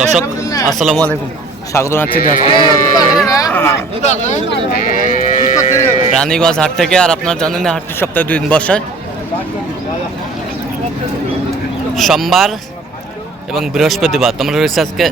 দর্শক, আসসালামু আলাইকুম। স্বাগত জানাচ্ছি রানীগঞ্জ হাট থেকে, আর আপনারা জানেন হাটটি সপ্তাহে দুই দিন বসায় সোমবার এবং বৃহস্পতিবার, তোমরা রয়েছে আজকে।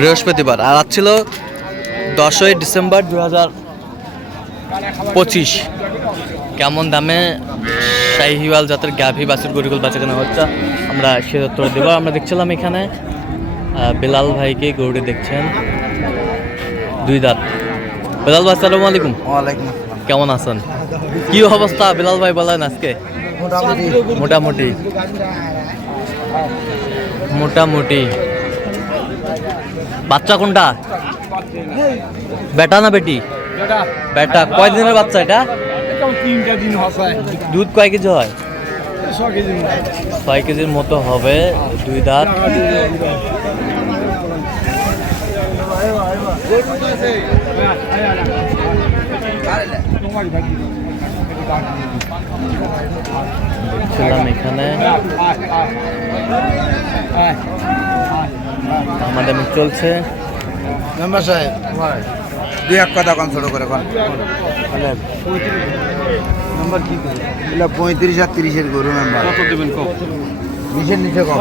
বৃহস্পতিবার, আর আজ ছিল দশই ডিসেম্বর দু হাজার পঁচিশ। কেমন দামে শাহিওয়াল জাতের গাভী বাছুর গরিগুল বাচ্চা কেনা হচ্ছে? আমরা সে উত্তর দেবো। আমরা দেখছিলাম এখানে বেলাল ভাইকে গরুটি দেখছেন। দুই দাঁত। বেলাল ভাই আসসালামু আলাইকুম। কেমন আছেন? কি অবস্থা? বেলাল ভাই বলেন আজকে। মোটামুটি। মোটামুটি। বাচ্চা কোনটা? বেটা না বেটি? বেটা কয় দিনের বাচ্চা এটা? দুধ কয় কেজি হয়? ছয় কেজির মতো হবে দুই দাঁত। ছিলাম এখানে। আমাদের চলছে। মেম্বার সাহেব দুই এক কথা কম ছোট করে কন। মেম্বার কি এগুলো পঁয়ত্রিশ আর তিরিশের গরু মেম্বার কত দেবেন কম? বিশের নিচে কম।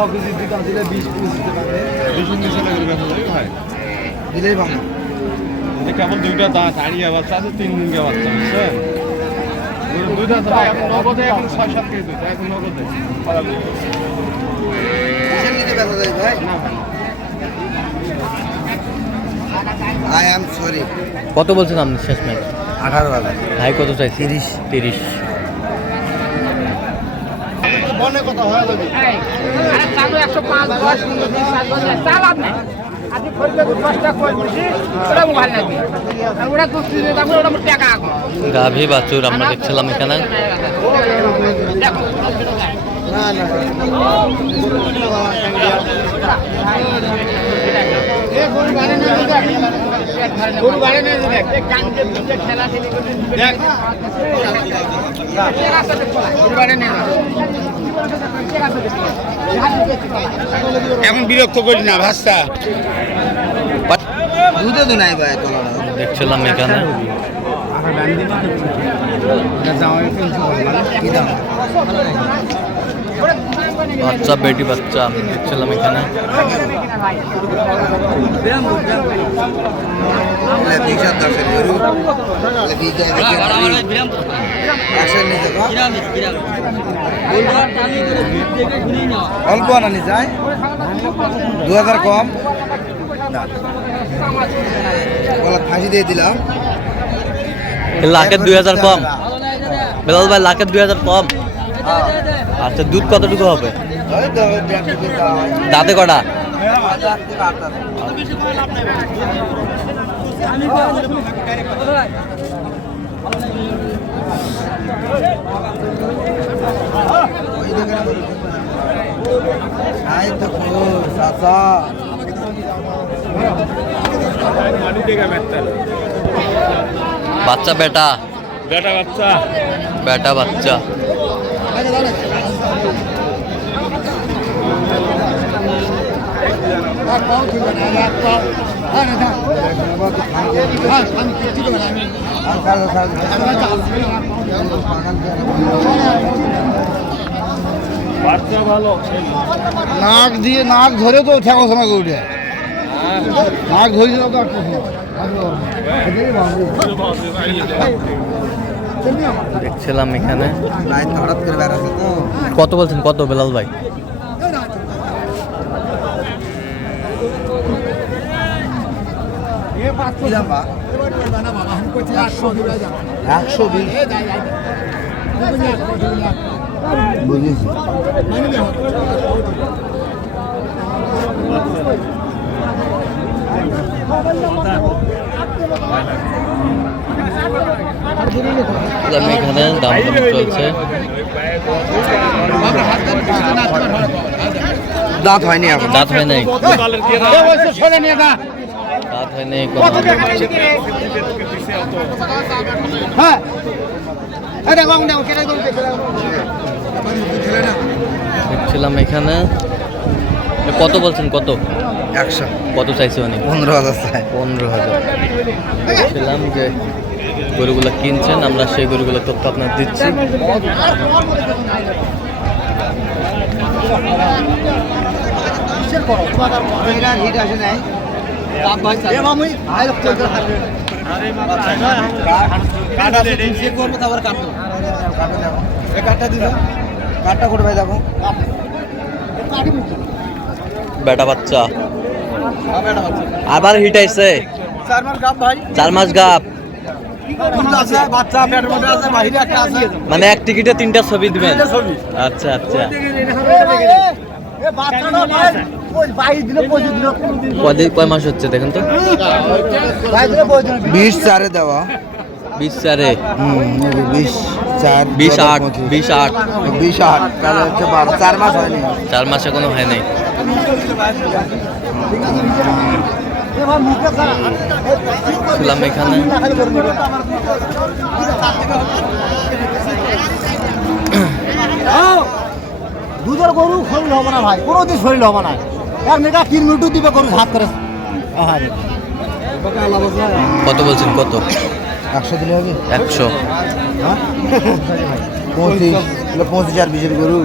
দিলেই ভালো। কেমন দুইটা দাঁত হারিয়ে বাচ্চা আছে তিন দিন বাচ্চা বুঝছেন দুইটা দাঁত এখন নগদে এখন ছয় সাত কেজি এখন নগদে। বেচা যায় ভাই? আই এম সরি কত বলছেন আপনি শেষ ম্যাচ? আঠারো হাজার। ভাই কত চাই তিরিশ। তিরিশ। গাভী বাছুর আমরা দেখছিলাম এখানে। না না এখন বিরক্ত করি না ভাষা দুধে তো নাই ভাই দেখছিলাম এখানে। কি দাম? বাচ্চা বেটি বাচ্চা আমি দেখছিলাম এখানে। অল্প আনানি যায় দু হাজার কম। ফাঁসি দিয়ে দিলাম। লাখের দুই হাজার কম। বেলাল ভাই লাখের দুই হাজার কম। আচ্ছা দুধ কতটুকু হবে। দাঁতে কটা? বাচ্চা বেটা? বেটা বাচ্চা। বেটা বাচ্চা। নাক দিয়ে নাক ধরে তো ঠেকা শোনা উঠে নাক ধরে তো আটকাছে দেখছিলাম এখানে। কত বলছেন? কত বেলাল ভাই? কি দাম একশো বিশ বুঝেছি। আমি এখানে দাম দাম চলছে। দাঁত হয়নি এখন। দাঁত হয় নাই। দাঁত হয় নাই কোনো হ্যাঁ। দেখছিলাম এখানে। কত বলছেন কত? একশো। কত চাইছে উনি? পনেরো হাজার পনেরো হাজার। দেখছিলাম যে গরুগুলো কিনছেন আমরা সেই গরুগুলো তথ্য আপনার দিচ্ছি। হিট আসে নাই কাঠটা করে ভাই দেখো বেটা বাচ্চা। আবার হিট আইছে চার মাস গাপ ভাই। চার মাস গাপ। মানে এক টিকিটে তিনটা ছবি দিবেন? আচ্ছা আচ্ছা। কয় মাস হচ্ছে দেখেন তো? বিশ চারে দেওয়া। বিশ চারে? বিশ চার বিশ আট বিশ আট। বিশ আট তাহলে হচ্ছে চার মাস হয়নি। চার মাসে কোনো হয় নাই। ছিলাম এখানে। দুধের গরু শরীর হবে না ভাই কোনো দিন শরীর হবে না। এক মেয়েটা তিন মিনিটও দিবে গরু হাত করে কত বলছেন কত? একশো দিলে হবে। একশো। হ্যাঁ? পঁচিশ পঁচিশ আর বিশের গরু।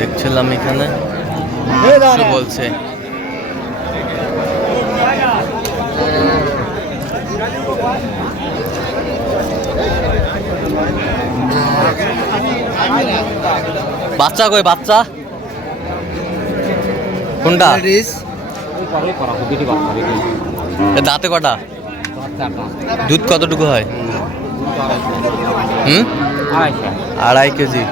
দেখছিলাম এখানে। বলছে? বাচ্চা কই বাচ্চা? কোনটা? দাঁতে কটা? দুধ কতটুকু হয়? হুম? আড়াই কেজি।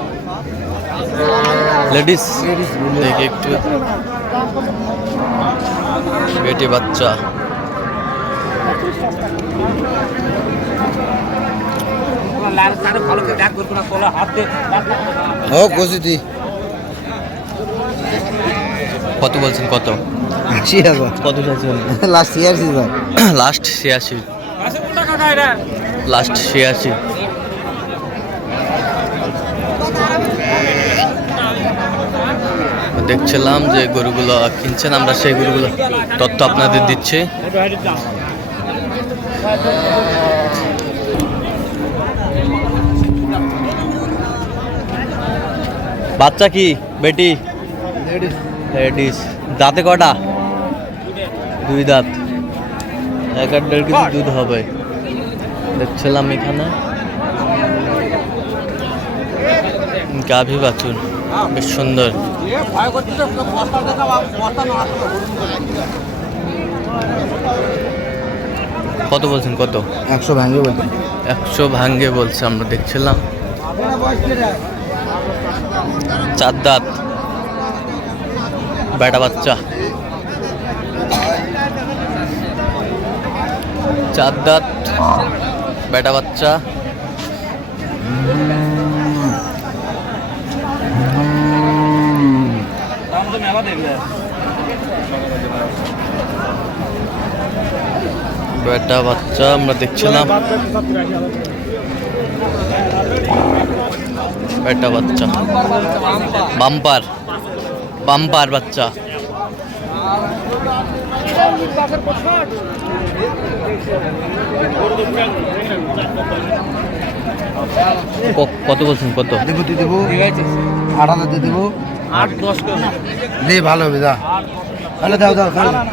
লেডিস দেখি একটু। বেটি বাচ্চা। কত বলছেন কত? কত লাস্ট ইয়ার সিজন লাস্ট ছিয়াশি। লাস্ট ছিয়াশি। দেখছিলাম যে গরুগুলো কিনছেন, আমরা সেই গরুগুলো তথ্য আপনাদের দিচ্ছি। বাচ্চা কি, বেটি? লেডিস। দাঁতে কটা? দুই দাঁত। এক আট দেড় কেজি দুধ হবে। দেখছিলাম এখানে। গাভী বাছুর। বেশ সুন্দর। কত বলছেন কত? একশো ভাঙে বলছেন। একশো ভাঙ্গে বলছে আমরা দেখছিলাম। চার দাঁত। বেটা বাচ্চা। চার দাঁত। বেটা বাচ্চা। বেটা বাচ্চা আমরা দেখছিলাম। বেটা বাচ্চা। বাম্পার বাম্পার বাচ্চা। কত বলছেন কত? দেবো তুই দেবো। আট হাজার দিয়ে দেবো। আট দশ দে ভালো হবে দা তাহলে দাও দাও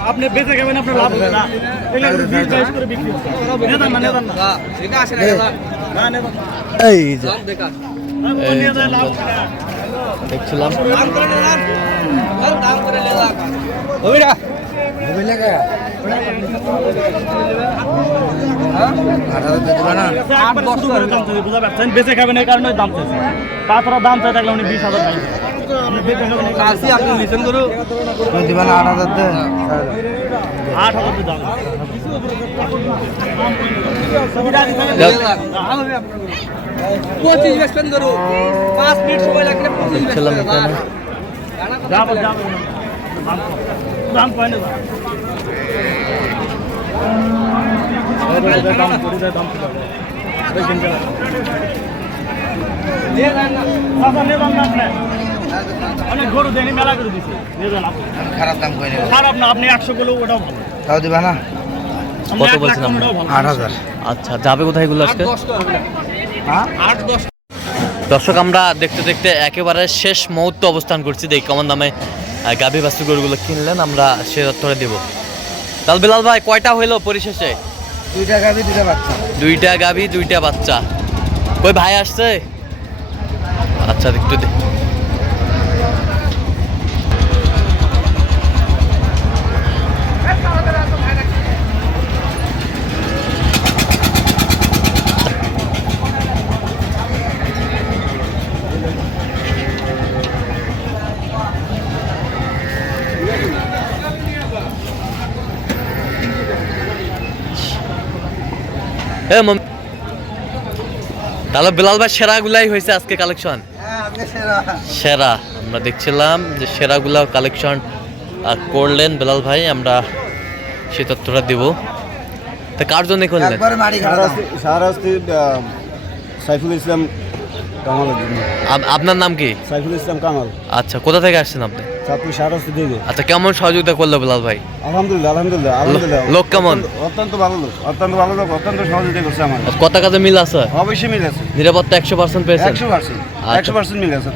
আপনি বেঁচে খাবেন আপনার লাভ হবে না। এই যে। দেখছিলাম? বেঁচে খাবেন এই কারণে দাম চাইছে। তাছাড়া দাম চাই থাকলে উনি বিশ হাজার চাইছে আপনি বেঁচে খাবেন এই কারণে। তুমি দেবে না আট হাজার দে আট হাজার দিয়ে দাম দেখছিলাম এখানে যাব যাব অনেক গরু দেয়নি মেলা করে দিছে। খারাপ দাম নেব খারাপ না আপনি একশো ওটাও ভালো। তাও দিবা না? কত বলছেন আপনি? আট হাজার। আচ্ছা যাবে কোথায় এগুলো আজকে? হ্যাঁ? দর্শক আমরা দেখতে দেখতে একেবারে শেষ মুহূর্তে অবস্থান করছি। দেখি কেমন দামে গাভী বাস্তু গরুগুলো কিনলেন আমরা সে তথ্যটা দেব। তাহলে বিলাল ভাই কয়টা হইল পরিশেষে? দুইটা গাবি দুইটা বাচ্চা। দুইটা গাভী দুইটা বাচ্চা। কই ভাই আসছে? আচ্ছা একটু দে মম- তাহলে বিলাল ভাই সেরাগুলাই হয়েছে আজকে কালেকশন সেরা। আমরা দেখছিলাম যে সেরাগুলা কালেকশন করলেন বিলাল ভাই আমরা সে তথ্যটা দেব। তা কার জন্য করলেন? সাইফুল ইসলাম কামাল আপ- আপনার নাম কি? সাইফুল ইসলাম কামাল। আচ্ছা কোথা থেকে আসছেন আপনি? চাঁদপুর আচ্ছা কেমন সহযোগিতা করল বেলাল ভাই? আলহামদুলিল্লাহ আলহামদুলিল্লাহ আলহামদুলিল্লাহ। লোক কেমন? অত্যন্ত- ভালো লোক অত্যন্ত ভালো লোক অত্যন্ত সহযোগিতা করছে আমার। কাজে মিল আছে? অবশ্যই মিল আছে। নিরাপত্তা একশো পার্সেন্ট পেয়েছেন? একশো পার্সেন্ট একশো পার্সেন্ট মিল আছে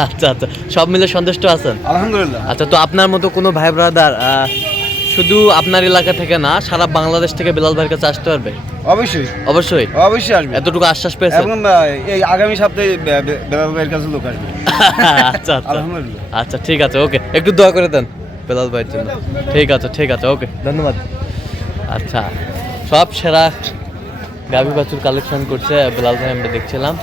আচ্ছা আচ্ছা। সব মিলে সন্তুষ্ট আছেন? আলহামদুলিল্লাহ। আচ্ছা তো আপনার মতো কোনো ভাই ব্রাদার শুধু আপনার এলাকা থেকে না সারা বাংলাদেশ থেকে বেলাল ভাইয়ের কাছে আসতে পারবে? অবশ্যই। অবশ্যই। অবশ্যই আসবে। এতটুকু আশ্বাস পেয়েছেন? এবং এই আগামী সপ্তাহে বেলাল ভাইয়ের কাছে লোক আসবে। আচ্ছা আচ্ছা। আচ্ছা ঠিক আছে ওকে। একটু দোয়া করে দেন বেলাল ভাইয়ের জন্য। ঠিক আছে ঠিক আছে ওকে। ধন্যবাদ। আচ্ছা সব সেরা গাভী বাছুর কালেকশন করছে বেলাল ভাই আমরা দেখছিলাম।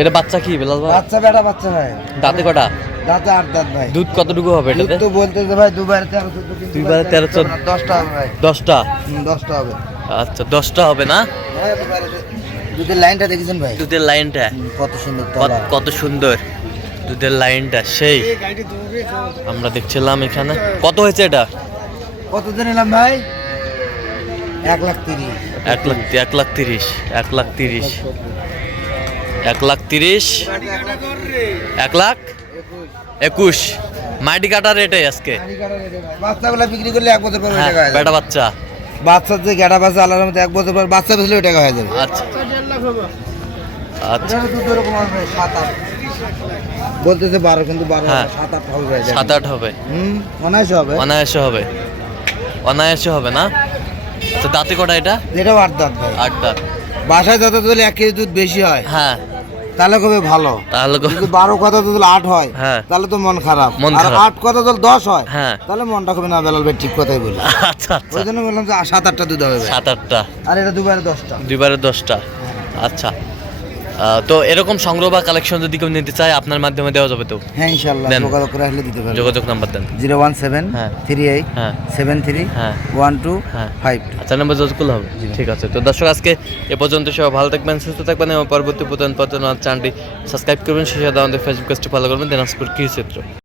এটা বাচ্চা কি বেলাল ভাই? বাচ্চা বেটা বাচ্চা ভাই। দাঁতে কটা? দাঁতে আট দাঁত ভাই। দুধ কতটুকু হবে দুধ এটাতে? তো বলতেছে ভাই দুবার তেরো চোদ্দ ভাই তেরো চোদ্দ। দশটা হবে ভাই। দশটা? দশটা হবে। আচ্ছা দশটা হবে না? হ্যাঁ, দুবারে দুধের লাইনটা দেখেছেন ভাই? দুধের লাইনটা? কত সুন্দর কত- কত সুন্দর। দুধের লাইনটা সেই। আমরা দেখছিলাম এখানে। কত হয়েছে এটা? কত দিন এলাম ভাই? এক লাখ তিরিশ। এক লাখ এক লাখ তিরিশ এক লাখ তিরিশ। এক লাখ তিরিশ। এক লাখ? একুশ। মাটি কাটার রেটে আজকে। বাচ্চাগুলো বিক্রি করলে এক বছর পর হ্যাঁ। বেটা বাচ্চা। বাচ্চার যে গেটা বাচ্চা আলাদার মধ্যে এক বছর পর বাচ্চা বেচলে ওই টাকা হয়ে যাবে। আচ্ছা। আচ্ছা। সাত আট। বলতেছে বারো কিন্তু বারো হ্যাঁ। সাত আট হবে সাত আট হবে। হুম? অনায়াসে হবে। অনায়াসে হবে। অনায়াসে হবে না? তো দাঁতে কটা এটা? এটাও আট দাঁত আট দাঁত। বাসায় যত দিলে এক কেজি দুধ বেশি হয়। হ্যাঁ। তাহলে কবে ভালো? তাহলে যদি বারো কথা যদি আট হয় হ্যাঁ। তাহলে তো মন খারাপ। আর আট কথা যদি দশ হয় হ্যাঁ। তাহলে মনটা খুবই না বেলাল ভাই ঠিক কথাই বলি আচ্ছা আচ্ছা। ওই জন্য বললাম যে সাত আটটা দুধ হবে সাত আটটা। আর এটা দুবারে দশটা। দুবারে দশটা। আচ্ছা। তো এরকম সংগ্রহ বা কালেকশন যদি কেউ নিতে চায় আপনার মাধ্যমে দেওয়া যাবে তো? হ্যাঁ ইনশাল্লাহ যোগাযোগ করে আসলে দিতে পারবেন যোগাযোগ নাম্বার দেন। জিরো ওয়ান সেভেন হ্যাঁ। থ্রি এইট হ্যাঁ। সেভেন থ্রি হ্যাঁ। One two. ফাইভ। আচ্ছা নাম্বার যোগাযোগ করলে হবে? ঠিক আছে। তো দর্শক আজকে এ পর্যন্ত সব ভালো থাকবেন সুস্থ থাকবেন এবং পরবর্তী প্রধান পতন চ্যানেলটি সাবস্ক্রাইব করবেন। সেই সাথে আমাদের ফেসবুক পেজটি ফলো করবেন দিনাজপুর কৃষি চিত্র